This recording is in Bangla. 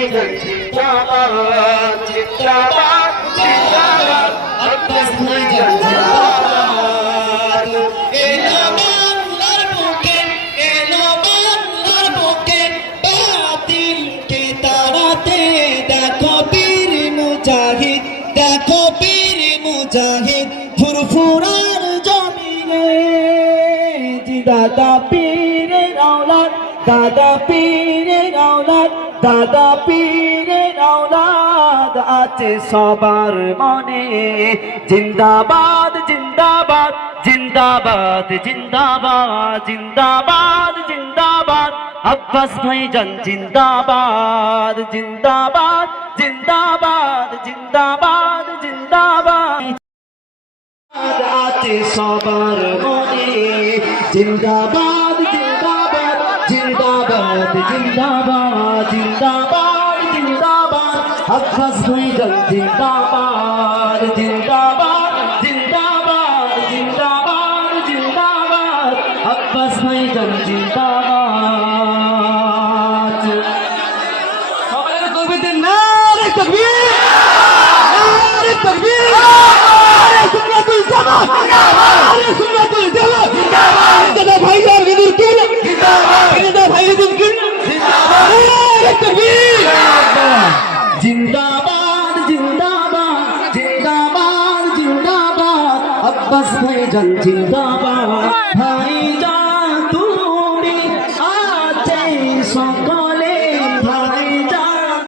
ভাইজান জিন্দাবাদ জিন্দাবাদ জিন্দাবাদ আব্বাস ভাইজান জিন্দাবাদ এলো বাংলার বুকে এলো বাংলার বুকে বাতিলকে তাড়াতে দেখো বীর মুজাহিদ দেখো বীর মুজাহিদ ফুরফুরার জমিনে দাদা পীরের আওলাদ দাদা পীরের আওলাদ দাদা পীরের আওলাদ আছে সবার মনে জিন্দাবাদ জিন্দাবাদ জিন্দাবাদ জিন্দাবাদ জিন্দাবাদ জিন্দাবাদ আব্বাস ভাইজান জিন্দাবাদ জিন্দাবাদ জিন্দাবাদ জিন্দাবাদ জিন্দাবাদ আছে সবার মনে জিন্দাবাদ জিন্দাবাদ জিন্দাবাদ জিন্দাবাদ জিন্দাবাদ জিন্দাবাদ আব্বাস ভাইজান জিন্দাবাদ জিন্দাবাদ জিন্দাবাদ জিন্দাবাদ জিন্দাবাদ আব্বাস ভাইজান জিন্দাবাদ সবাই কবিদের নারে তাকবীর নারে তাকবীর সুন্নাতুল জামাত জিন্দাবাদ সুন্নাতুল জামাত জিন্দাবাদ দাদা ভাইজান গদির কিল জিন্দাবাদ দাদা ভাইজান কিল জিন্দাবাদ তাকবীর জিন্দাবাদ জিন্দাবাদ জিন্দাবাদ জিন্দাবাদ আব্বাস ভাইজান জিন্দাবাদ ভাইজান তুমি আছে সঙ্গ